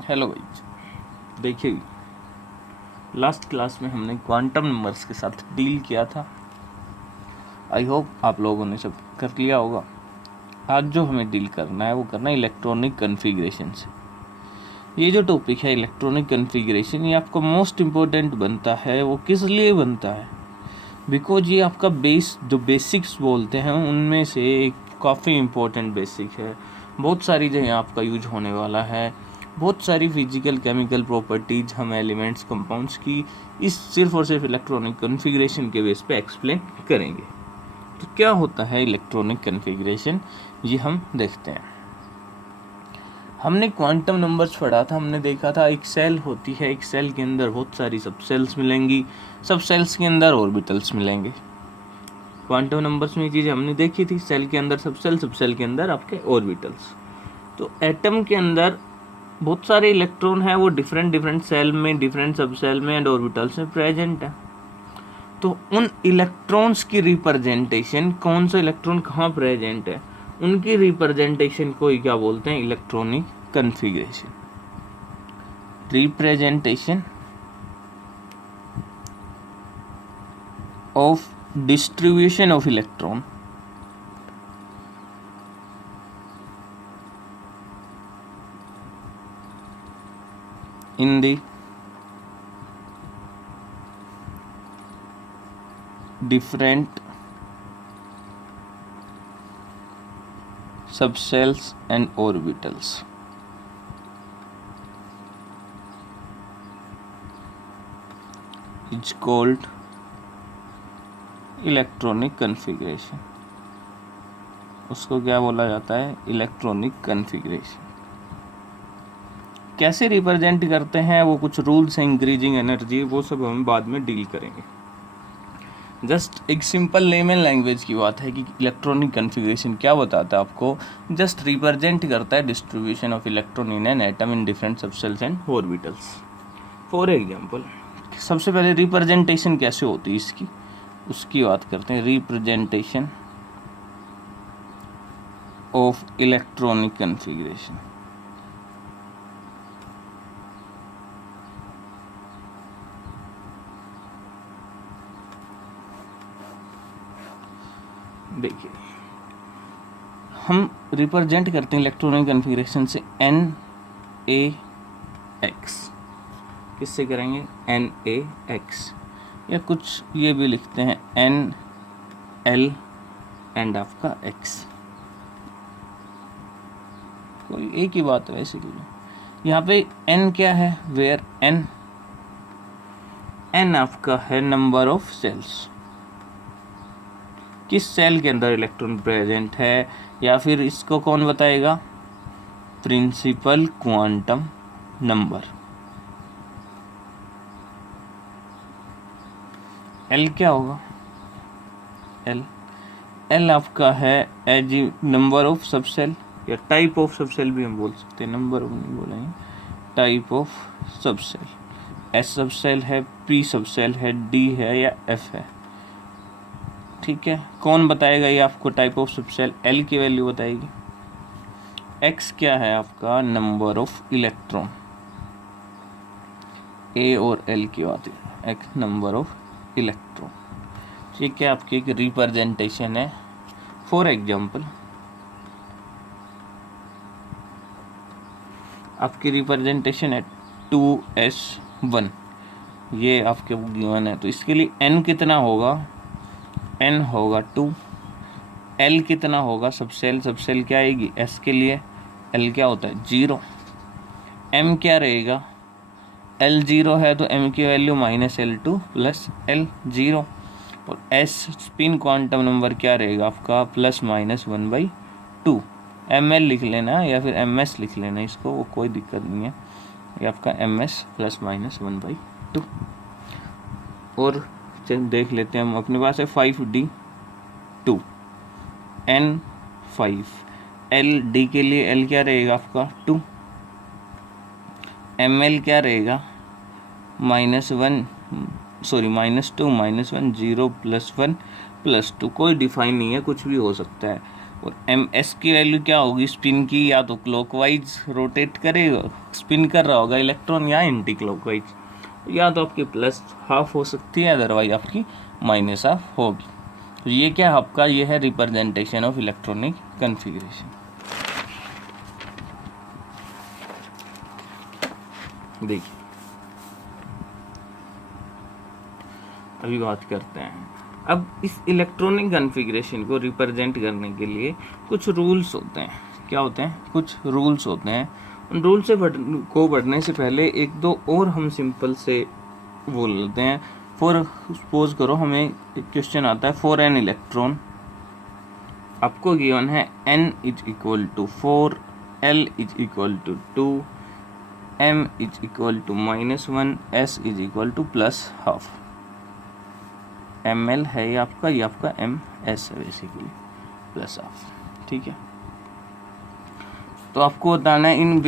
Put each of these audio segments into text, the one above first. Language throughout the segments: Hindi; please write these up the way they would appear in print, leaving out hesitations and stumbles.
हेलो भाई, देखिए लास्ट क्लास में हमने क्वांटम नंबर्स के साथ डील किया था। आई होप आप लोगों ने सब कर लिया होगा। आज जो हमें डील करना है वो करना है इलेक्ट्रॉनिक कन्फिग्रेशन से। ये जो टॉपिक है इलेक्ट्रॉनिक कन्फिग्रेशन, ये आपका मोस्ट इम्पोर्टेंट बनता है। वो किस लिए बनता है? बिकॉज ये आपका जो बेसिक्स बोलते हैं उनमें से एक काफ़ी इम्पोर्टेंट बेसिक है। बहुत सारी जगह आपका यूज होने वाला है। बहुत सारी फिजिकल केमिकल प्रॉपर्टीज हम एलिमेंट्स कंपाउंड्स की इस सिर्फ और सिर्फ इलेक्ट्रॉनिक कन्फिग्रेशन के बेस पे एक्सप्लेन करेंगे। तो क्या होता है इलेक्ट्रॉनिक कन्फिग्रेशन, ये हम देखते हैं। हमने क्वांटम नंबर्स पढ़ा था। हमने देखा था एक सेल होती है, एक सेल के अंदर बहुत सारी सब सेल्स मिलेंगी, सब सेल्स के अंदर ऑर्बिटल्स मिलेंगे। क्वांटम नंबर्स में ये चीज़ हमने देखी थी। सेल के अंदर सब सेल के अंदर आपके ऑर्बिटल्स। तो एटम के अंदर बहुत सारे इलेक्ट्रॉन हैं, वो डिफरेंट सेल में, डिफरेंट सब सेल में एंड ऑर्बिटल्स में प्रेजेंट है। तो उन इलेक्ट्रॉन्स की रिप्रेजेंटेशन, कौन सा इलेक्ट्रॉन कहाँ प्रेजेंट है, उनकी रिप्रेजेंटेशन को ही क्या बोलते हैं? Electronic configuration. Representation of distribution of electron in the different subcells and orbitals is called electronic configuration. उसको क्या बोला जाता है? Electronic configuration. कैसे रिप्रेजेंट करते हैं, वो कुछ रूल्स हैं, इंक्रीजिंग एनर्जी, वो सब हम बाद में डील करेंगे। जस्ट एक सिंपल लेमन लैंग्वेज की बात है कि इलेक्ट्रॉनिक कन्फिग्रेशन क्या बताता है आपको। जस्ट रिप्रेजेंट करता है distribution of electron in an atom in different subcells and orbitals. For example, सबसे पहले रिप्रेजेंटेशन कैसे होती है इसकी, उसकी बात करते हैं। Representation of electronic configuration. देखिए, हम रिप्रेजेंट करते हैं इलेक्ट्रॉनिक कन्फिग्रेशन से NaX। किससे करेंगे? NaX। या कुछ ये भी लिखते हैं NL एंड आपका X। कोई एक ही बात है बेसिकली। यहाँ पे N क्या है? वेयर N आपका है नंबर ऑफ सेल्स। किस सेल के अंदर इलेक्ट्रॉन प्रेजेंट है, या फिर इसको कौन बताएगा? Principal quantum number. L क्या होगा? L आपका है एज नंबर ऑफ सबसेल, या टाइप ऑफ सबसेल भी हम बोल सकते हैं, नंबर ऑफ नहीं बोलेंगे, type of subshell. S subshell है, P सबसेल है, D है या F है। ठीक है, कौन बताएगा ये आपको टाइप ऑफ सबसेल? L की वैल्यू बताएगी। X क्या है आपका? Number of electron. A और L की बात है, X नंबर ऑफ इलेक्ट्रॉन। ठीक है, आपकी एक रिप्रेजेंटेशन है। फॉर एग्जांपल, आपकी रिप्रेजेंटेशन है 2s1, ये आपके गिवन है। तो इसके लिए n कितना होगा? n होगा 2। l कितना होगा? सबसेल क्या आएगी? s के लिए l क्या होता है? 0। m क्या रहेगा? l 0 है तो m की वैल्यू -L2 प्लस L0। और s स्पिन क्वांटम नंबर क्या रहेगा आपका? ±1/2। ml लिख लेना या फिर ms लिख लेना, इसको वो कोई दिक्कत नहीं है। ये आपका ms ±1/2। और देख लेते हैं हम, अपने पास है 5d2 n5। LD के लिए L क्या रहेगा आपका? 2। ml क्या रहेगा? -2 -1 0 +1 +2। कोई डिफाइन नहीं है, कुछ भी हो सकता है। और एम एस की वैल्यू क्या होगी स्पिन की, या तो क्लॉकवाइज रोटेट करेगा, स्पिन कर रहा होगा इलेक्ट्रॉन, या एंटी क्लॉकवाइज, या तो आपकी प्लस हाफ हो सकती है, अदरवाइज आपकी माइनस हाफ होगी। तो ये क्या आपका, ये है रिप्रेजेंटेशन ऑफ इलेक्ट्रॉनिक कन्फिग्रेशन। देखिए अभी बात करते हैं, अब इस इलेक्ट्रॉनिक कन्फिग्रेशन को रिप्रेजेंट करने के लिए कुछ रूल्स होते हैं। क्या होते हैं? कुछ रूल्स होते हैं। उन रूल से पढ़ने से पहले एक दो और हम सिंपल से बोल लेते हैं। फॉर सपोज करो हमें एक क्वेश्चन आता है, फॉर एन इलेक्ट्रॉन, आपको गिवन है n is equal to 4, l is equal to 2, m is equal to -1, s is equal to plus half. ml है ये आपका ms है बेसिकली, प्लस हाफ। ठीक है, तो आपको बताना है इन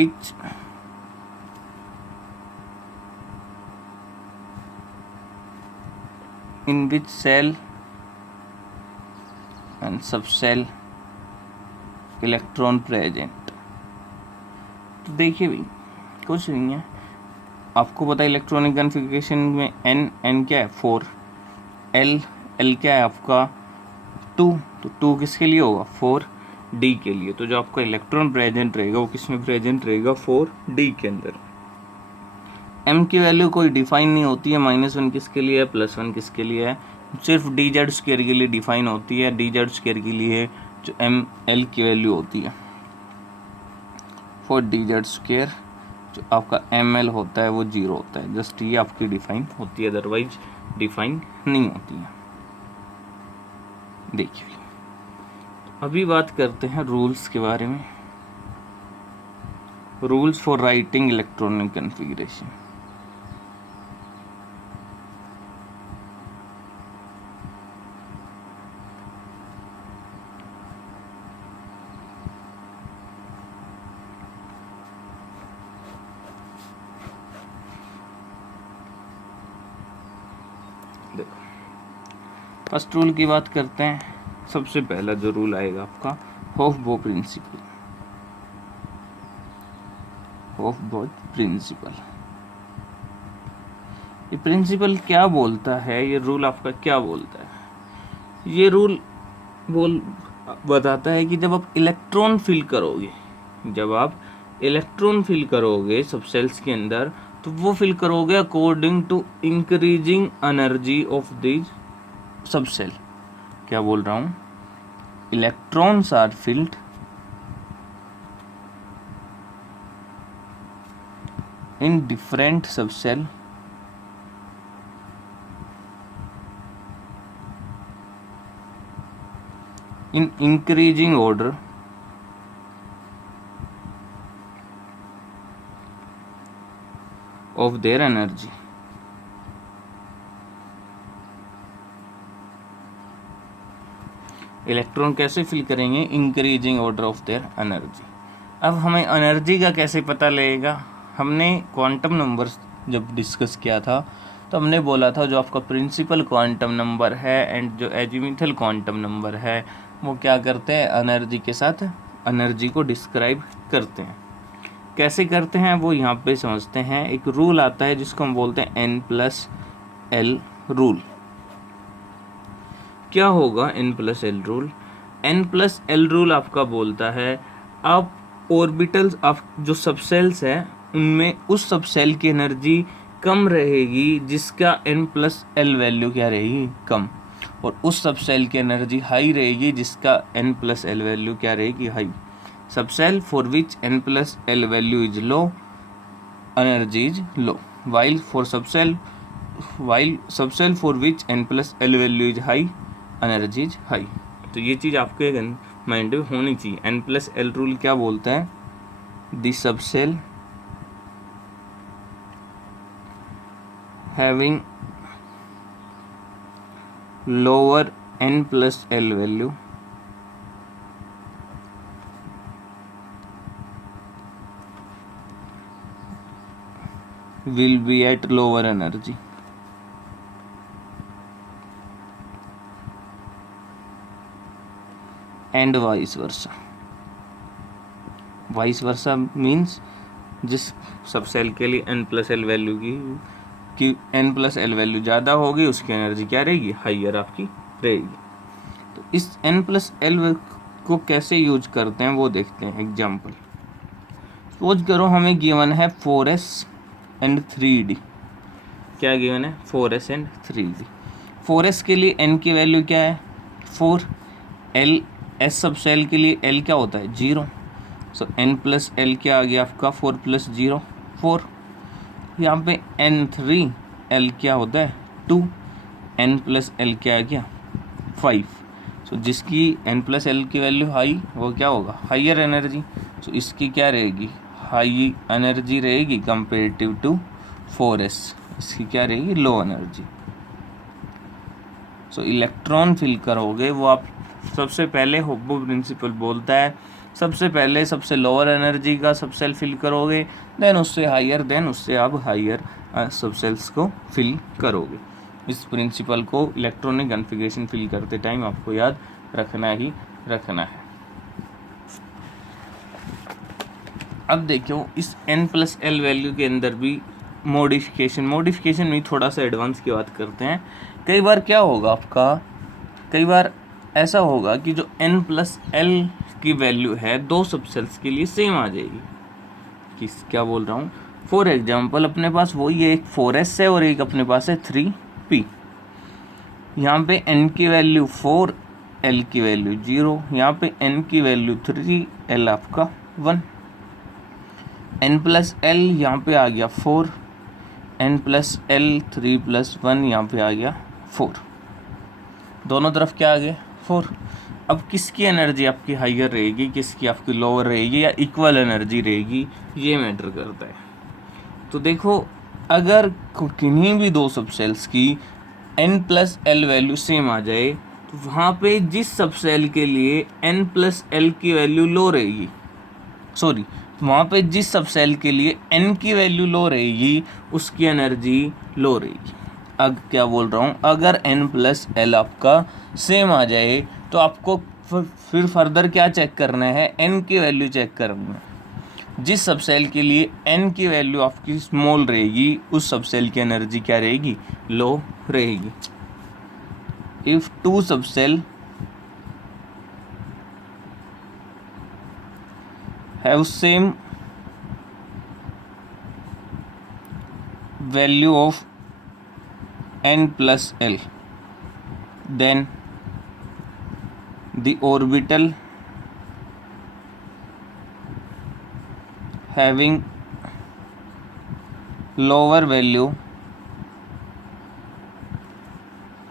विच सेल एंड सब सेल इलेक्ट्रॉन प्रेजेंट। तो देखिए भाई कुछ नहीं है, आपको पता है इलेक्ट्रॉनिक कन्फिग्रेशन में n क्या है 4, l क्या है आपका 2, तो 2 किसके लिए होगा 4d के लिए। तो जो आपका इलेक्ट्रॉन प्रेजेंट रहेगा वो किसमें प्रेजेंट रहेगा 4d के अंदर। m की वैल्यू कोई डिफाइन नहीं होती है, -1 किसके लिए है, +1 किसके लिए है, सिर्फ dz स्क्वायर के लिए डिफाइन होती है। dz स्क्वायर के लिए जो ml की वैल्यू होती है फॉर dz स्क्वायर, जो आपका ml होता है वो 0 होता है। जस्ट ये आपकी डिफाइन होती है, अदरवाइज डिफाइन नहीं होती है। देखिए अभी बात करते हैं रूल्स के बारे में। Rules for writing electronic configuration. देखो फर्स्ट रूल की बात करते हैं। सबसे पहला जो रूल आएगा आपका हॉफ-बॉ प्रिंसिपल। हॉफ-बॉ प्रिंसिपल, ये प्रिंसिपल क्या बोलता है, ये रूल आपका क्या बोलता है? ये रूल बताता है कि जब आप इलेक्ट्रॉन फिल करोगे, जब आप इलेक्ट्रॉन फिल करोगे सब सेल्स के अंदर, तो वो फिल करोगे according to increasing energy of this sub cell. क्या बोल रहा हूँ? Electrons are filled in different subcell in increasing order of their energy। Electron कैसे फिल करेंगे? Increasing order of their energy. अब हमें एनर्जी का कैसे पता लगेगा? हमने क्वांटम नंबर्स जब डिस्कस किया था तो हमने बोला था जो आपका प्रिंसिपल क्वांटम नंबर है एंड जो एजीमुथल क्वांटम नंबर है वो क्या करते हैं? एनर्जी के साथ एनर्जी को डिस्क्राइब करते हैं। कैसे करते हैं वो यहाँ पे समझते हैं। एक रूल आता है जिसको हम बोलते हैं n+l रूल। क्या होगा n+l रूल? n+l रूल आपका बोलता है आप ऑर्बिटल्स ऑफ जो सबसेल्स है उनमें उस सबसेल की एनर्जी कम रहेगी जिसका n+l वैल्यू क्या रहेगी? कम, और उस सबसेल की एनर्जी हाई रहेगी जिसका n+l वैल्यू क्या रहेगी? High. Subshell for which n+l value is low, energy is low, while subshell for which n+l value is high, energy is high. तो ये चीज़ आपके माइंड में होनी चाहिए। n+l रूल क्या बोलता है? The subshell having lower n+l value will be at lower energy। And vice versa means जिस सब सेल के लिए n प्लस एल वैल्यू की n प्लस एल वैल्यू ज़्यादा होगी उसकी एनर्जी क्या रहेगी, हाइयर आपकी रहेगी। तो इस n प्लस एल को कैसे यूज करते हैं वो देखते हैं। एग्जाम्पल सपोज करो हमें गिवन है 4s एंड 3d। क्या गिवन है, 4s एंड 3d। 4s के लिए n की वैल्यू क्या है 4, l s सब सेल के लिए l क्या होता है 0, सो n प्लस एल क्या आ गया आपका 4 प्लस 0 4। यहाँ पे n3 l क्या होता है 2, n प्लस एल क्या आ गया 5। सो जिसकी n प्लस एल की वैल्यू हाई वो क्या होगा हाइयर एनर्जी। सो इसकी क्या रहेगी, हाई एनर्जी रहेगी कंपेरेटिव टू 4s, इसकी क्या रहेगी low energy. So electron fill करोगे वो आप सबसे पहले होबो प्रिंसिपल बोलता है सबसे पहले सबसे लोअर एनर्जी का सब सेल फिल करोगे, देन उससे हाइयर, देन उससे आप हाइयर सब सेल्स को फिल करोगे। इस प्रिंसिपल को इलेक्ट्रॉनिक कॉन्फ़िगरेशन फिल करते टाइम आपको याद रखना ही रखना है। अब देखो इस n प्लस एल वैल्यू के अंदर भी मॉडिफिकेशन में थोड़ा सा एडवांस की बात करते हैं। कई बार क्या होगा आपका, कई बार ऐसा होगा कि जो n प्लस एल की वैल्यू है दो सब सेल्स के लिए सेम आ जाएगी। क्या बोल रहा हूँ, फॉर एग्जांपल अपने पास वही एक 4s है और एक अपने पास है 3p। यहाँ पे n की वैल्यू 4, l की वैल्यू 0, यहाँ पे n की वैल्यू 3, l आपका 1। n प्लस एल यहाँ पे आ गया 4, n प्लस एल 3 प्लस 1 यहाँ पे आ गया 4, दोनों तरफ क्या आ गए 4। अब किसकी एनर्जी आपकी हाइयर रहेगी, किसकी आपकी लोअर रहेगी, या इक्वल एनर्जी रहेगी, ये मैटर करता है। तो देखो अगर किन्हीं भी दो सब सेल्स की n plus l value same आ जाए तो वहाँ पे जिस सब सेल के लिए n प्लस एल की वैल्यू लो रहेगी, सॉरी वहाँ पे जिस सब सेल के लिए n की वैल्यू लो रहेगी उसकी एनर्जी लो रहेगी। अब क्या बोल रहा हूँ, अगर n प्लस एल आपका सेम आ जाए तो आपको फिर फर्दर क्या चेक करना है, n की वैल्यू चेक करनी है। जिस सब सेल के लिए n की वैल्यू आपकी स्मॉल रहेगी उस सब सेल की एनर्जी क्या रहेगी, लो रहेगी। इफ टू सब cell have same value of n plus l, then the orbital having lower value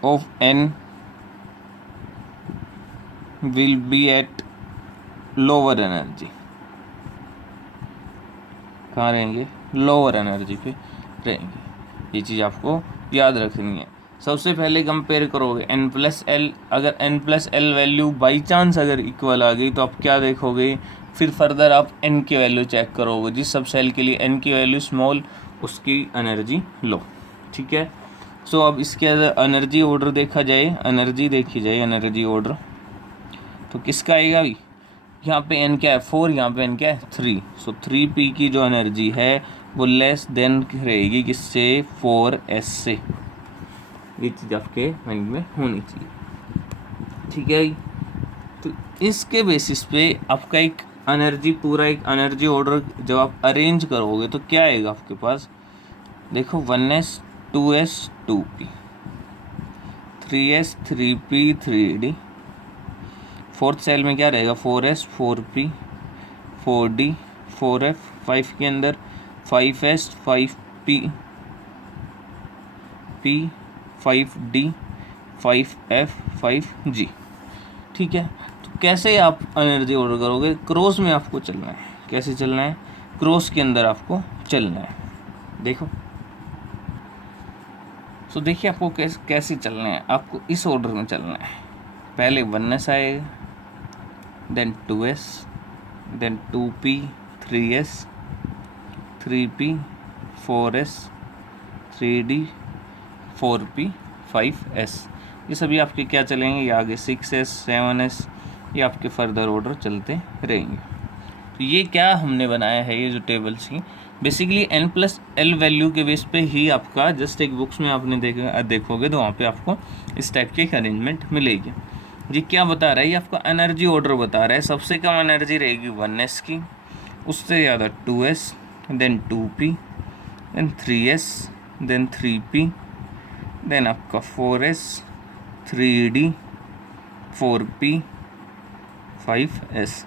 of n will be at lower energy। कहाँ रहेंगे, लोअर एनर्जी पे रहेंगे। ये चीज़ आपको याद रखनी है। सबसे पहले कंपेयर करोगे n प्लस एल, अगर n plus l value by chance अगर इक्वल आ गई तो आप क्या देखोगे, फिर फर्दर आप n की वैल्यू चेक करोगे। जिस सब सेल के लिए n की वैल्यू स्मॉल उसकी एनर्जी लो, ठीक है। सो अब इसके अंदर एनर्जी ऑर्डर देखा जाए, एनर्जी देखी जाए, एनर्जी ऑर्डर तो किसका आएगा अभी, यहाँ पे n क्या है 4, यहाँ पे n क्या है 3। सो 3p की जो एनर्जी है वो लेस देन रहेगी किससे, 4s से। ये चीज़ आपके माइंड में होनी चाहिए, ठीक है। तो इसके बेसिस पे आपका एक एनर्जी पूरा एक एनर्जी ऑर्डर जब आप अरेंज करोगे तो क्या आएगा आपके पास, देखो 1s 2s 2p, 3s 3p 3d, fourth cell में क्या रहेगा 4s 4p 4d 4f, 5 के अंदर 5s 5p p 5d 5f 5g, ठीक है। तो कैसे आप एनर्जी ऑर्डर करोगे, क्रॉस में आपको चलना है। कैसे चलना है, क्रॉस के अंदर आपको चलना है। देखो तो देखिए आपको कैसे चलना है, आपको इस ऑर्डर में चलना है। पहले 1s आएगा, then 2s, then 2p 3s 3p 4s 3d 4p 5s, ये सभी आपके क्या चलेंगे, ये आगे 6s 7s ये आपके फर्दर ऑर्डर चलते रहेंगे। तो ये क्या हमने बनाया है, ये जो table see basically n+l value के बेस पे ही आपका जस्ट एक बुक्स में आपने देखोगे तो वहाँ पे आपको इस टाइप की एक अरेंजमेंट मिलेगी। ये क्या बता रहा है, ये आपका एनर्जी ऑर्डर बता रहा है। सबसे कम एनर्जी रहेगी 1s की, उससे ज़्यादा 2s, then 2p, then 3s, then 3p, then आपका 4s, 3d, 4p, 5s।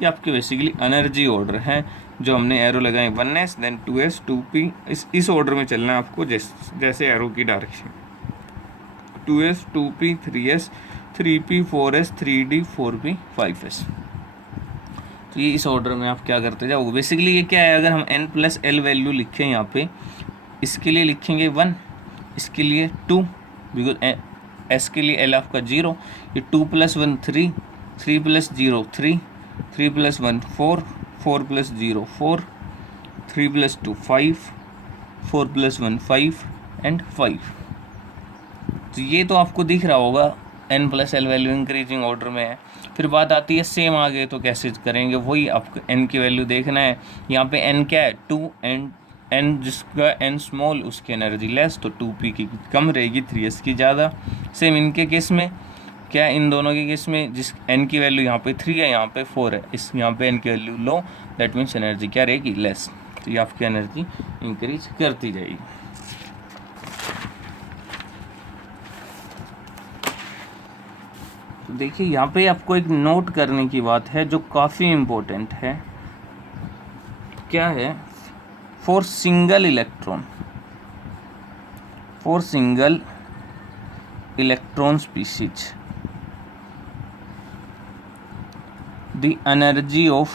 ये आपके बेसिकली एनर्जी ऑर्डर हैं जो हमने एरो लगाए 1s, देन 2s, 2p, इस ऑर्डर में चलना है आपको, जैसे एरो की direction 2s, 2p, 3s, 3p, 4s, 3d, 4p, 5s। तो ये इस ऑर्डर में आप क्या करते जाओगे। बेसिकली ये क्या है, अगर हम n+l वैल्यू लिखें यहाँ पे, इसके लिए लिखेंगे 1, इसके लिए 2, बिकॉज s के लिए l आपका 0, ये 2 + 1 3, 3 + 0 3, 3 + 1 4, 4 + 0 4, 3 + 2 5, 4 + 1 5 एंड 5। तो ये तो आपको दिख रहा होगा n+l वैल्यू इंक्रीजिंग ऑर्डर में है। फिर बात आती है सेम आगे तो कैसे करेंगे, वही आपको n की वैल्यू देखना है। यहाँ पे n क्या है 2, एंड n जिसका n स्मॉल उसकी एनर्जी लेस, तो 2p की कम रहेगी, 3s की ज़्यादा। सेम इनके केस में क्या, इन दोनों के केस में जिस n की वैल्यू यहाँ पे 3 है, यहाँ पे 4 है, इस यहाँ पे n की value low, that means energy क्या रहेगी, लेस। तो ये आपकी एनर्जी इंक्रीज करती जाएगी। तो देखिए यहाँ पे आपको एक नोट करने की बात है जो काफ़ी इम्पोर्टेंट है। क्या है, for single electron, for single electron species the energy of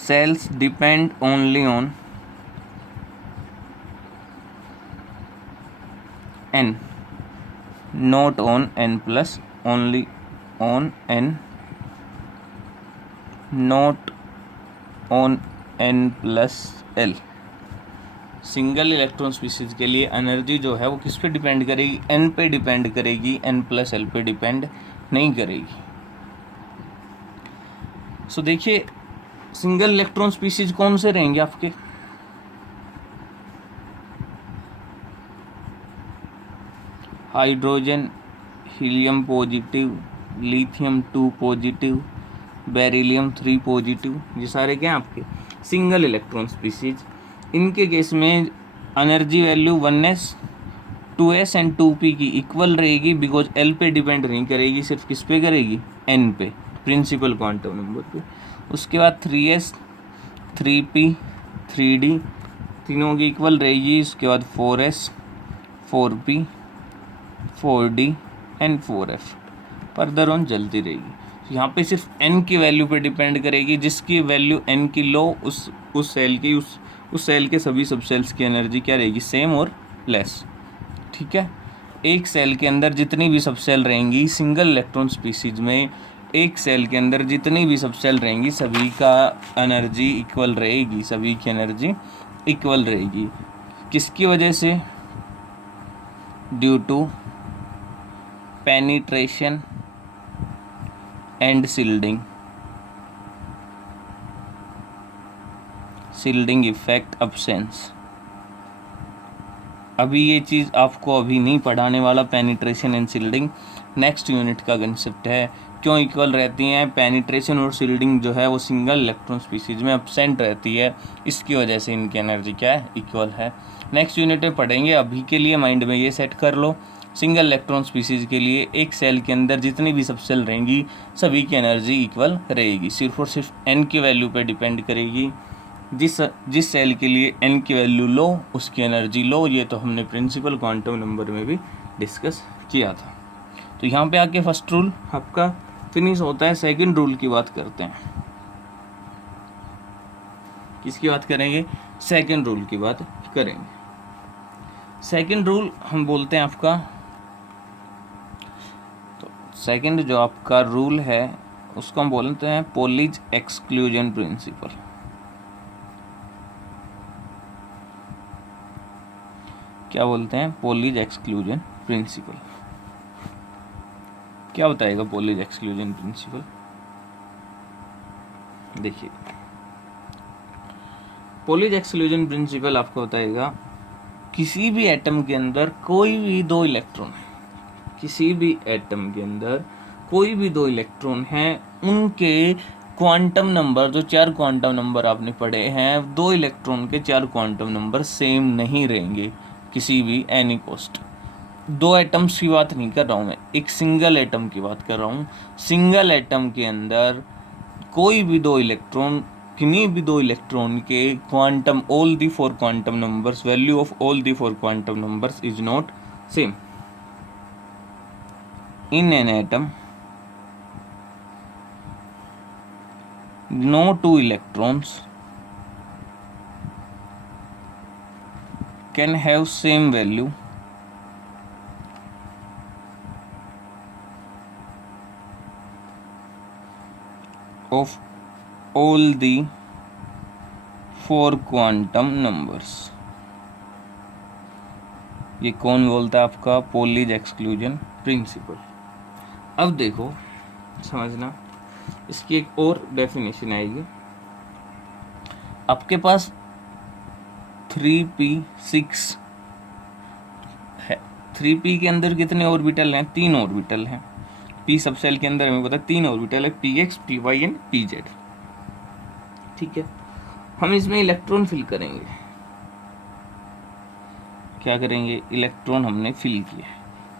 cells depend only on n, not on n plus, only on n, not on n plus l। Single electron species के लिए एनर्जी जो है वो किस पे डिपेंड करेगी, n पे डिपेंड करेगी, n+l पे डिपेंड नहीं करेगी। सो देखिए सिंगल इलेक्ट्रॉन स्पीसीज कौन से रहेंगे आपके, hydrogen, helium positive, lithium 2 positive, beryllium 3 positive, ये सारे क्या हैं आपके सिंगल इलेक्ट्रॉन स्पीसीज। इनके केस में energy value 1s, 2s and 2p की इक्वल रहेगी, बिकॉज l पे डिपेंड नहीं करेगी, सिर्फ किस पे करेगी, n पे, प्रिंसिपल क्वांटम नंबर पे। उसके बाद 3s, 3p, 3d तीनों की इक्वल रहेगी। उसके बाद 4s, 4p, 4d and 4f further on चलती रहेगी। यहाँ पे सिर्फ n की वैल्यू पे डिपेंड करेगी, जिसकी वैल्यू n की लो, उस सेल की उस सेल के सभी सब सेल्स की एनर्जी क्या रहेगी, सेम और लेस। ठीक है, एक सेल के अंदर जितनी भी सब सेल रहेंगी सिंगल इलेक्ट्रॉन स्पीसीज में, एक सेल के अंदर जितनी भी सब सेल रहेंगी सभी का एनर्जी इक्वल रहेगी, सभी की एनर्जी इक्वल रहेगी। किसकी वजह से, due to penetration and shielding effect absence. अभी ये चीज़ आपको अभी नहीं पढ़ाने वाला, penetration and shielding next unit का कंसेप्ट है। क्यों इक्वल रहती हैं, पेनिट्रेशन और सील्डिंग जो है वो सिंगल इलेक्ट्रॉन स्पीसीज में एब्सेंट रहती है, इसकी वजह से इनकी एनर्जी क्या है, इक्वल है। नेक्स्ट यूनिट में पढ़ेंगे, अभी के लिए माइंड में ये सेट कर लो, सिंगल इलेक्ट्रॉन स्पीसीज के लिए एक सेल के अंदर जितनी भी सब सेल रहेंगी सभी की एनर्जी इक्वल रहेगी, सिर्फ और सिर्फ n की वैल्यू पे डिपेंड करेगी। जिस सेल के लिए n की वैल्यू लो उसकी एनर्जी लो, ये तो हमने प्रिंसिपल क्वांटम नंबर में भी डिस्कस किया था। तो यहाँ पे आके फर्स्ट रूल आपका फिनिश होता है। सेकंड रूल की बात करते हैं, किसकी बात करेंगे, सेकंड रूल की बात करेंगे। सेकंड रूल हम बोलते हैं आपका, तो सेकंड जो आपका रूल है उसको हम बोलते हैं पोलिज एक्सक्लूजन प्रिंसिपल। क्या बोलते हैं, पोलिज एक्सक्लूजन प्रिंसिपल। क्या बताएगा पोलिज एक्सक्लूजन प्रिंसिपल? देखिए, पोलिज एक्सक्लूजन प्रिंसिपल आपको बताएगा किसी भी एटम के अंदर कोई भी दो इलेक्ट्रॉन, किसी भी एटम के अंदर कोई भी दो इलेक्ट्रॉन हैं, उनके क्वांटम नंबर, जो 4 क्वांटम नंबर आपने पढ़े हैं, दो इलेक्ट्रॉन के 4 क्वांटम नंबर सेम नहीं रहेंगे किसी भी एनी कॉस्ट। दो एटम्स की बात नहीं कर रहा हूँ मैं, एक सिंगल एटम की बात कर रहा हूँ। सिंगल एटम के अंदर कोई भी दो इलेक्ट्रॉन, किन्हीं भी दो इलेक्ट्रॉन के quantum, all the 4 quantum numbers, value of all the 4 quantum numbers is not same in an atom. No two electrons can have same value of all the 4 quantum numbers. ये कौन बोलता है? आपका पोलिज एक्सक्लूजन प्रिंसिपल। अब देखो, समझना, इसकी एक और डेफिनेशन आएगी। आपके पास 3p6 है। 3p के अंदर कितने ऑर्बिटल हैं? 3 ऑर्बिटल हैं। p सब सेल के अंदर हमें पता है 3 ऑर्बिटल है, px, py एंड pz। ठीक है, हम इसमें इलेक्ट्रॉन फिल करेंगे। क्या करेंगे? इलेक्ट्रॉन हमने फिल किया।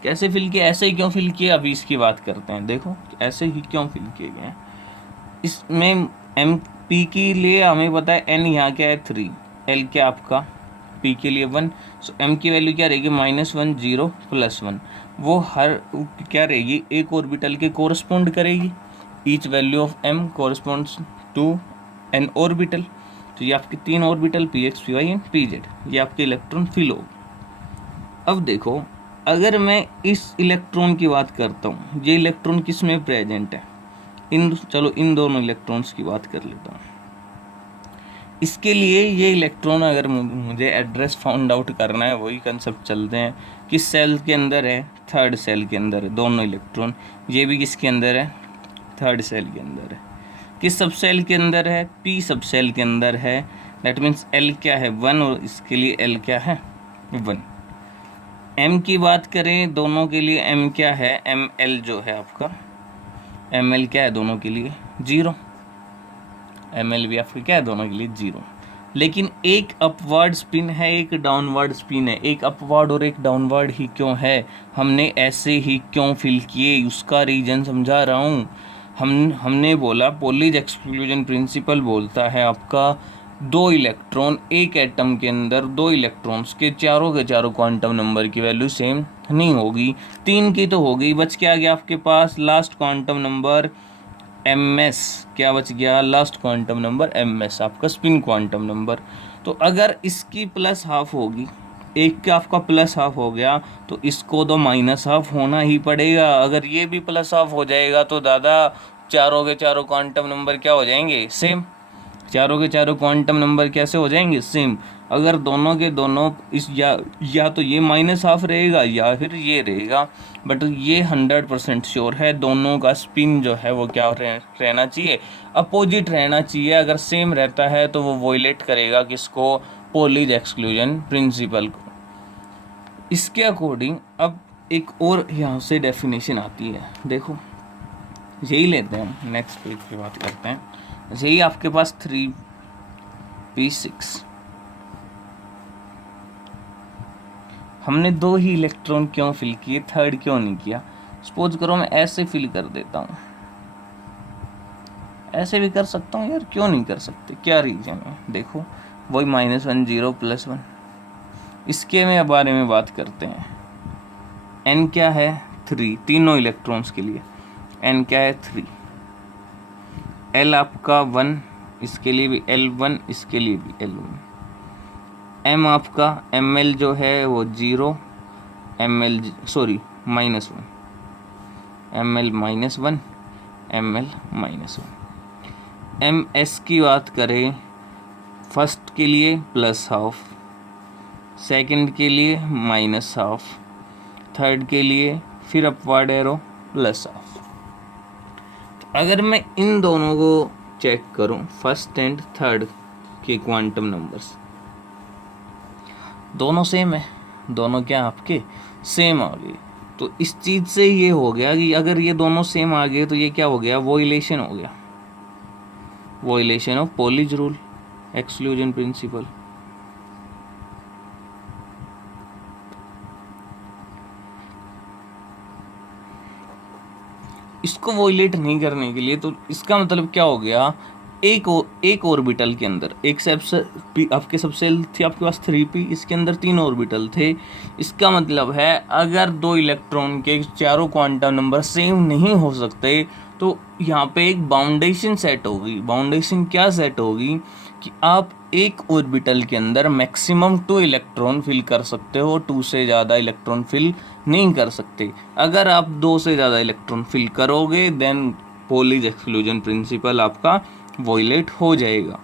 कैसे फिल किया? ऐसे ही क्यों फिल किया, अभी इसकी बात करते हैं। देखो, ऐसे ही क्यों फिल किए गए हैं। इसमें एम पी के लिए हमें पता है एन यहाँ क्या है 3, एल क्या आपका पी के लिए 1, सो एम की वैल्यू क्या रहेगी? -1 0 +1। वो हर क्या रहेगी? एक ऑर्बिटल के कोरस्पॉन्ड करेगी। Each value of m corresponds to an orbital. तो ये आपके 3 orbital px, py and pz, ये आपके इलेक्ट्रॉन फिल हो। अब देखो, अगर मैं इस इलेक्ट्रॉन की बात करता हूँ, ये इलेक्ट्रॉन किस में प्रेजेंट है? चलो इन दोनों इलेक्ट्रॉन्स की बात कर लेता हूँ। इसके लिए ये इलेक्ट्रॉन, अगर मुझे एड्रेस फाउंड आउट करना है, वही कंसेप्ट चलते हैं। किस सेल के अंदर है? 3rd सेल के अंदर है दोनों इलेक्ट्रॉन। ये भी किसके अंदर है? 3rd सेल के अंदर है। किस सब सेल के अंदर है? p सब सेल के अंदर है। दैट मीन्स l क्या है? 1, और इसके लिए l क्या है? 1। m की बात करें दोनों के लिए, m क्या है? ml जो है आपका, ml क्या है दोनों के लिए? 0। ml भी आपका क्या है दोनों के लिए? 0। लेकिन एक अपवर्ड स्पिन है, एक डाउनवर्ड स्पिन है। एक अपवर्ड और एक डाउनवर्ड ही क्यों है? हमने ऐसे ही क्यों फिल किए, उसका रीजन समझा रहा हूँ। हमने बोला पोलिज एक्सक्लूजन प्रिंसिपल बोलता है आपका दो इलेक्ट्रॉन, एक एटम के अंदर दो इलेक्ट्रॉन्स के चारों क्वांटम नंबर की वैल्यू सेम नहीं होगी। 3 की तो हो गई, बच क्या गया आपके पास? Last quantum number ms। क्या बच गया? लास्ट क्वांटम नंबर ms, आपका स्पिन क्वांटम नंबर। तो अगर इसकी +½ होगी, एक का आपका +½ हो गया, तो इसको तो -½ होना ही पड़ेगा। अगर ये भी +½ हो जाएगा तो दादा चारों के चारों क्वांटम नंबर क्या हो जाएंगे? सेम। चारों के चारों क्वांटम नंबर कैसे हो जाएंगे? सेम। अगर दोनों के दोनों इस या तो ये -½ रहेगा या फिर ये रहेगा, बट ये 100% श्योर है दोनों का स्पिन जो है वो क्या रहना चाहिए? अपोजिट रहना चाहिए। अगर सेम रहता है तो वो वोलेट करेगा किसको? पोलिज एक्सक्लूजन प्रिंसिपल को। इसके अकॉर्डिंग अब एक और यहाँ से डेफिनेशन आती है। देखो, यही लेते हैं हम, नेक्स्ट पेज पे बात करते हैं। यही आपके पास 3p6, हमने 2 ही इलेक्ट्रॉन क्यों फिल किए, 3rd क्यों नहीं किया? सपोज करो मैं ऐसे फिल कर देता हूँ, ऐसे भी कर सकता हूँ यार, क्यों नहीं कर सकते? क्या रीजन है? देखो, वही -1 0 +1। इसके में बारे में बात करते हैं। n क्या है? 3, तीनों इलेक्ट्रॉन्स के लिए n क्या है? 3। l आपका 1, इसके लिए भी L1, इसके लिए भी L1। m आपका ml जो है वो 0, -1, ml -1, ml -1। ms की बात करें, फर्स्ट के लिए +½ सेकंड के लिए -12, थर्ड के लिए फिर अपवर्ड एरो +12। तो अगर मैं इन दोनों को चेक करूं, फर्स्ट एंड थर्ड के क्वांटम नंबर्स दोनों सेम है, दोनों क्या आपके सेम आ गए। तो इस चीज़ से ये हो गया कि अगर ये दोनों सेम आ गए तो ये क्या हो गया, वोइलेशन हो गया, violation of Pauli's rule, exclusion principle. इसको वोइलेट नहीं करने के लिए तो इसका मतलब क्या हो गया, एक ऑर्बिटल के अंदर एक आपके सबसेल थी आपके पास 3p, इसके अंदर 3 ऑर्बिटल थे। इसका मतलब है अगर 2 इलेक्ट्रॉन के चारों क्वांटम नंबर सेम नहीं हो सकते तो यहाँ पे एक बाउंडेशन सेट होगी। बाउंडेशन क्या सेट होगी कि आप एक ऑर्बिटल के अंदर मैक्सिमम 2 इलेक्ट्रॉन फिल कर सकते हो, 2 से ज़्यादा इलेक्ट्रॉन फिल नहीं कर सकते। अगर आप 2 से ज़्यादा इलेक्ट्रॉन फिल करोगे देन पॉलीज एक्सक्लूजन प्रिंसिपल आपका वॉयलेट हो जाएगा।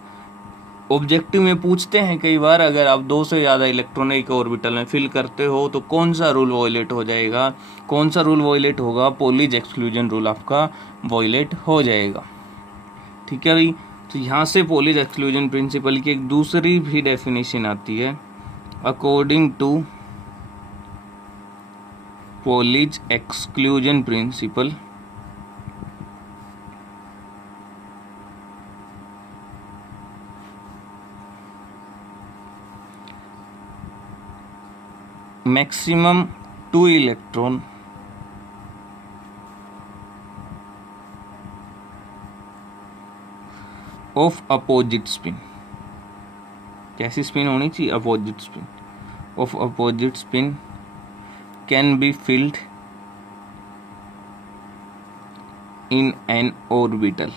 ऑब्जेक्टिव में पूछते हैं कई बार, अगर आप 2 से ज़्यादा इलेक्ट्रॉन एक ऑर्बिटल में फिल करते हो तो कौन सा रूल वॉयलेट हो जाएगा, कौन सा रूल वॉयलेट होगा, पॉलीज एक्सक्लूजन रूल आपका वॉयलेट हो जाएगा। ठीक है भाई। तो यहाँ से पॉलीज एक्सक्लूजन प्रिंसिपल की एक दूसरी भी डेफिनेशन आती है, according to Pauli's exclusion principle maximum 2 electron of opposite spin, कैसी स्पिन होनी चाहिए, opposite spin, of opposite spin can be filled in an orbital.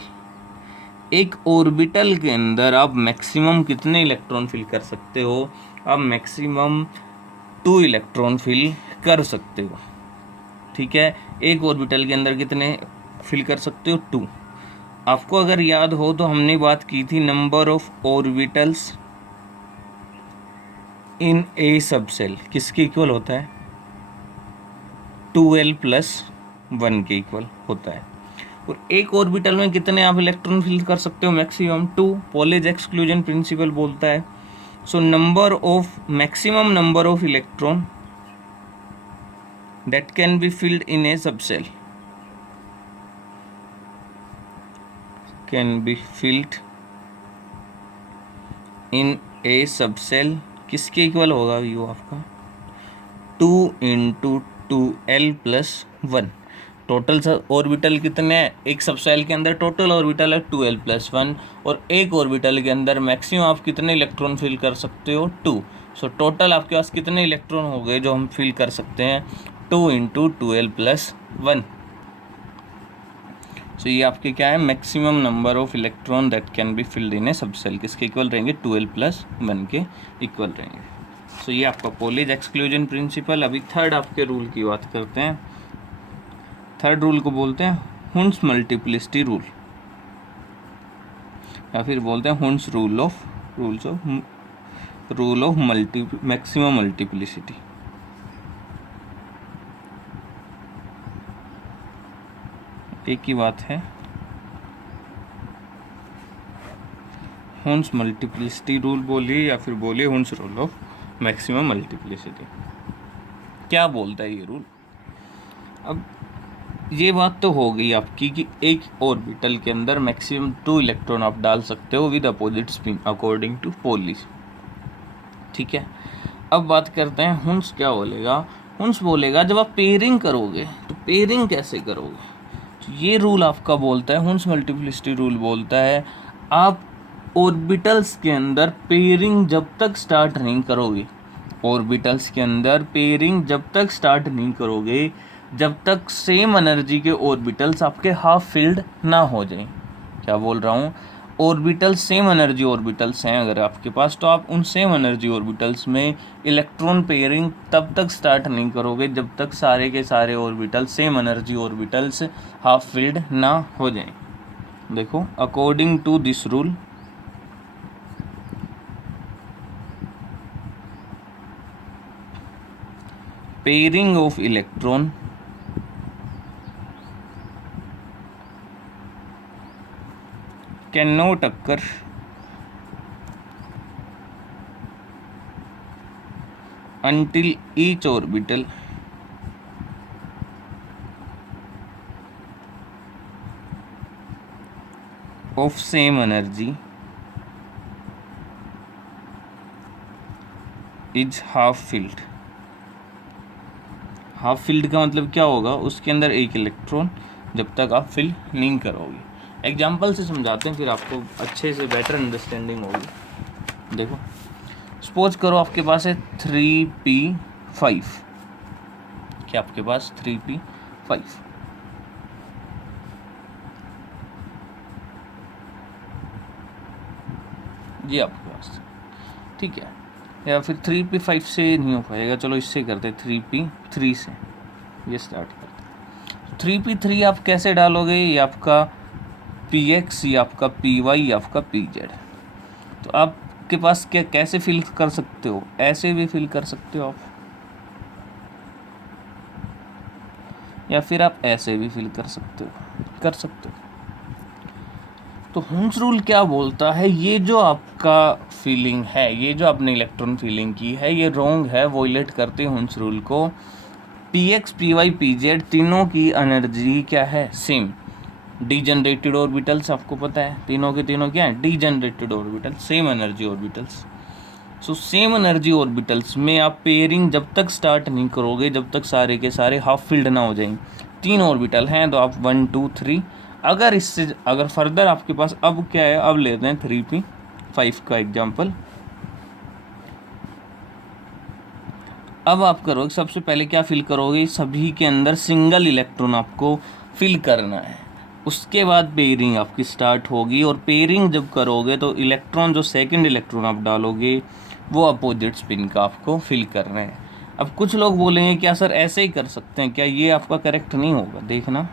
एक ऑर्बिटल के अंदर आप मैक्सिमम कितने इलेक्ट्रॉन फिल कर सकते हो, आप मैक्सिमम 2 इलेक्ट्रॉन फिल कर सकते हो। ठीक है, एक ऑर्बिटल के अंदर कितने फिल कर सकते हो, 2। आपको अगर याद हो तो हमने बात की थी number of orbitals in A subshell किसके इक्वल होता है, 2l+1 के इक्वल होता है। और एक ऑर्बिटल में कितने आप इलेक्ट्रॉन फिल कर सकते हो, मैक्सिमम 2। पॉलीज एक्सक्लूजन प्रिंसिपल बोलता है so maximum number of electron that can be filled in a subcell can be filled in a subcell किसके इक्वल होगा वो आपका 2 × 2l+1। टोटल ऑर्बिटल कितने हैं, एक सबसेल के अंदर टोटल ऑर्बिटल है 2l+1 और एक ऑर्बिटल के अंदर मैक्सिमम आप कितने इलेक्ट्रॉन फिल कर सकते हो, 2। सो टोटल आपके पास कितने इलेक्ट्रॉन हो गए जो हम फिल कर सकते हैं, 2 × 2l+1। सो ये आपके क्या है, maximum number of electron that can be filled in A subshell किसके इक्वल रहेंगे, 2l+1 के इक्वल रहेंगे। सो ये आपका पॉलीज एक्सक्लूजन प्रिंसिपल। अभी थर्ड आपके रूल की बात करते हैं। थर्ड रूल को बोलते हैं हुन्स मल्टीप्लिसिटी रूल, या फिर बोलते हैं Hund's rule of maximum multiplicity. एक ही बात है, हुन्स मल्टीप्लिसिटी रूल बोलिए या फिर बोलिए Hund's rule of maximum multiplicity. क्या बोलता है ये रूल। अब ये बात तो हो गई आपकी कि एक ऑर्बिटल के अंदर मैक्सिमम 2 इलेक्ट्रॉन आप डाल सकते हो with opposite spin according to Pauli's. ठीक है, अब बात करते हैं हुन्स क्या बोलेगा। हुन्स बोलेगा जब आप पेयरिंग करोगे तो पेयरिंग कैसे करोगे। तो ये रूल आपका बोलता है, हुन्स मल्टीप्लिसिटी रूल बोलता है आप ऑर्बिटल्स के अंदर पेयरिंग जब तक स्टार्ट नहीं करोगे, ऑर्बिटल्स के अंदर पेयरिंग जब तक स्टार्ट नहीं करोगे जब तक सेम एनर्जी के ऑर्बिटल्स आपके हाफ फिल्ड ना हो जाएं। क्या बोल रहा हूँ, ऑर्बिटल सेम एनर्जी ऑर्बिटल्स हैं अगर आपके पास, तो आप उन सेम एनर्जी ऑर्बिटल्स में इलेक्ट्रॉन पेयरिंग तब तक स्टार्ट नहीं करोगे जब तक सारे के सारे orbital same energy orbitals half filled ना हो जाएं। देखो, according to this rule pairing of electron cannot occur until each orbital of same energy is half filled। Half field का मतलब क्या होगा, उसके अंदर एक इलेक्ट्रॉन जब तक आप फिल नहीं करोगे। एग्जांपल से समझाते हैं, फिर आपको अच्छे से बेटर अंडरस्टैंडिंग होगी। देखो, सपोज करो आपके पास है 3p5, क्या आपके पास 3p5, ये आपके पास, ठीक है। या फिर 3p5 से नहीं हो पाएगा, चलो इससे करते 3p3 से, ये स्टार्ट करते। 3p3 आप कैसे डालोगे, ये आपका px, ये आपका py, ये आपका pz। तो आपके पास क्या, कैसे फिल कर सकते हो, ऐसे भी फिल कर सकते हो आप, या फिर आप ऐसे भी फिल कर सकते हो। तो हुंस रूल क्या बोलता है, ये जो आपका फीलिंग है, ये जो आपने इलेक्ट्रॉन फीलिंग की है, ये रॉन्ग है, वॉयलेट करते हैं हुंस रूल को। px, py, pz तीनों की एनर्जी क्या है, सेम। डीजनरेटेड ऑर्बिटल्स आपको पता है, तीनों के तीनों क्या है, degenerated orbital, same energy orbitals. So same energy orbitals में आप पेयरिंग जब तक स्टार्ट नहीं करोगे, जब तक सारे के सारे हाफ फील्ड ना हो जाएं। 3 ऑर्बिटल हैं तो आप 1 2 3, अगर फर्दर आपके पास, अब क्या है, अब लेते हैं 3p5 का एग्जांपल। अब आप करोगे, सबसे पहले क्या फिल करोगे, सभी के अंदर सिंगल इलेक्ट्रॉन आपको फिल करना है। उसके बाद पेयरिंग आपकी स्टार्ट होगी, और पेयरिंग जब करोगे तो इलेक्ट्रॉन, जो सेकंड इलेक्ट्रॉन आप डालोगे, वो अपोजिट स्पिन का आपको फिल करना है। अब कुछ लोग बोलेंगे क्या सर ऐसे ही कर सकते हैं क्या, ये आपका करेक्ट नहीं होगा। देखना,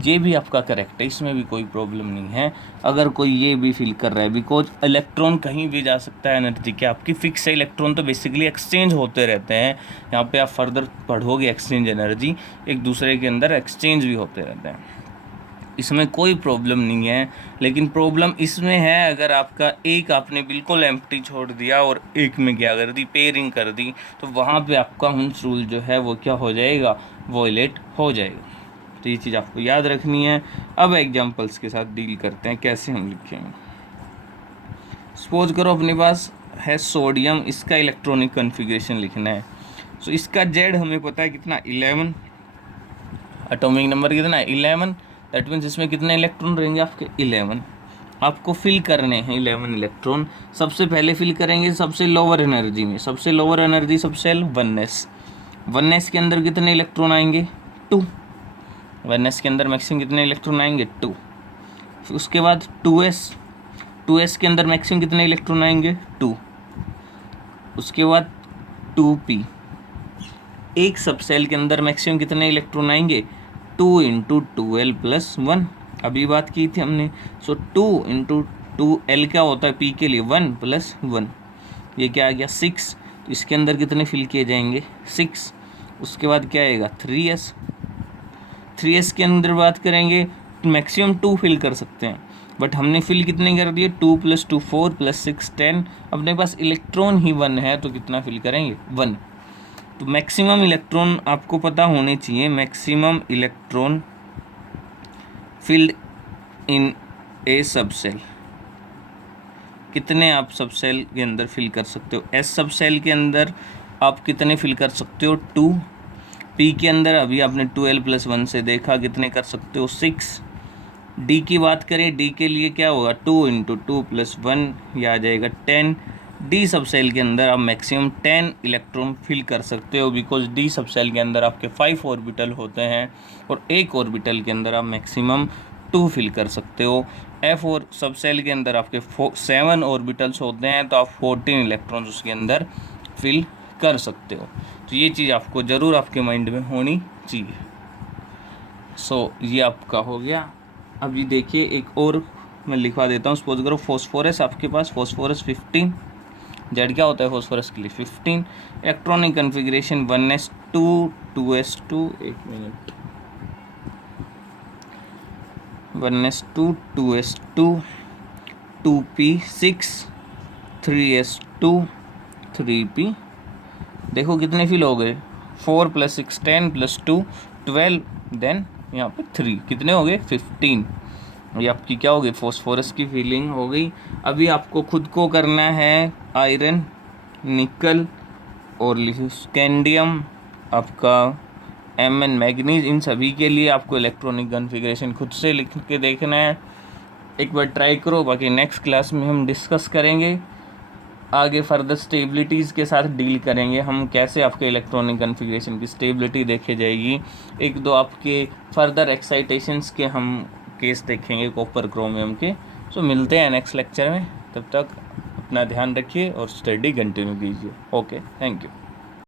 ये भी आपका करेक्ट है, इसमें भी कोई प्रॉब्लम नहीं है अगर कोई ये भी फील कर रहा है, बिकॉज इलेक्ट्रॉन कहीं भी जा सकता है। एनर्जी क्या आपकी फिक्स है, इलेक्ट्रॉन तो बेसिकली एक्सचेंज होते रहते हैं। यहाँ पे आप फर्दर पढ़ोगे एक्सचेंज एनर्जी, एक दूसरे के अंदर एक्सचेंज भी होते रहते हैं, इसमें कोई प्रॉब्लम नहीं है। लेकिन प्रॉब्लम इसमें है, अगर आपका एक आपने बिल्कुल एम्प्टी छोड़ दिया और एक में क्या कर दी, पेयरिंग कर दी, तो वहाँ पे आपका हुंस रूल जो है वो क्या हो जाएगा, वॉयलेट हो जाएगा। तो ये चीज़ आपको याद रखनी है। अब एग्जांपल्स के साथ डील करते हैं, कैसे हम लिखेंगे। सपोज करो अपने पास है सोडियम, इसका इलेक्ट्रॉनिक कन्फिग्रेशन लिखना है। सो इसका जेड हमें पता है कितना, 11, एटॉमिक नंबर कितना है 11, दैट मीन्स इसमें कितने इलेक्ट्रॉन रहेंगे आपके 11। आपको फिल करने हैं 11 इलेक्ट्रॉन। सबसे पहले फिल करेंगे सबसे लोअर एनर्जी में, सबसे lower energy subshell 1s। 1s के अंदर कितने इलेक्ट्रॉन आएंगे, 2। 1s के अंदर मैक्सिमम कितने इलेक्ट्रॉन आएंगे, 2। फिर उसके बाद 2s के अंदर मैक्सिमम कितने इलेक्ट्रॉन आएंगे, 2। उसके बाद 2p, एक सबसेल के अंदर मैक्सिमम कितने इलेक्ट्रॉन आएंगे, 2 × 2l + 1, अभी बात की थी हमने। सो 2 × 2l क्या होता है, p के लिए 1 + 1, ये क्या आ गया 6। तो इसके अंदर कितने फिल किए जाएंगे, 6। उसके बाद क्या आएगा 3s के अंदर बात करेंगे, मैक्सिमम 2 फिल कर सकते हैं, बट हमने फिल कितने कर दिए, 2 + 2 4 + 6 10। अपने पास इलेक्ट्रॉन ही 1 है तो कितना फिल करेंगे, 1। तो मैक्सिमम इलेक्ट्रॉन आपको पता होने चाहिए, maximum electron filled in A subshell, कितने आप सबसेल के अंदर फिल कर सकते हो। एस सबसेल के अंदर आप कितने फिल कर सकते हो, 2। पी के अंदर अभी आपने 12 + 1 से देखा कितने कर सकते हो, 6। डी की बात करें, डी के लिए क्या होगा, 2 × 2 + 1, ये आ जाएगा 10। डी सबसेल के अंदर आप मैक्सिमम 10 इलेक्ट्रॉन फिल कर सकते हो, बिकॉज डी सबसेल के अंदर आपके 5 ऑर्बिटल होते हैं, और एक ऑर्बिटल के अंदर आप मैक्सिमम 2 फिल कर सकते हो। एफ और सबसेल के अंदर आपके 7 ऑर्बिटल्स होते हैं, तो आप 14 इलेक्ट्रॉन्स उसके अंदर फिल कर सकते हो। तो ये चीज़ आपको ज़रूर आपके माइंड में होनी चाहिए। सो ये आपका हो गया। अभी देखिए एक और मैं लिखवा देता हूँ। सपोज करो फॉस्फोरस आपके पास, फॉस्फोरस 15, जेड क्या होता है फॉस्फोरस के लिए 15। इलेक्ट्रॉनिक कन्फिग्रेशन 1s2 2s2, एक minute, 1s2 2s2 2p6 3s2 3p। देखो कितने फिल हो गए, 4 + 6 10 + 2 12, देन यहाँ पे 3, कितने हो गए 15। ये आपकी क्या हो गई, फॉस्फोरस की फिलिंग हो गई। अभी आपको खुद को करना है आयरन, निकल और स्कैंडियम, आपका Mn मैग्नीज, इन सभी के लिए आपको इलेक्ट्रॉनिक कॉन्फ़िगरेशन खुद से लिख के देखना है। एक बार ट्राई करो, बाकी नेक्स्ट क्लास में हम डिस्कस करेंगे, आगे फर्दर स्टेबिलिटीज़ के साथ डील करेंगे हम, कैसे आपके इलेक्ट्रॉनिक कॉन्फ़िगरेशन की स्टेबिलिटी देखी जाएगी। एक दो आपके फर्दर एक्साइटेशंस के हम केस देखेंगे कॉपर क्रोमियम के। सो मिलते हैं नेक्स्ट लेक्चर में, तब तक अपना ध्यान रखिए और स्टडी कंटिन्यू कीजिए। Okay, thank you.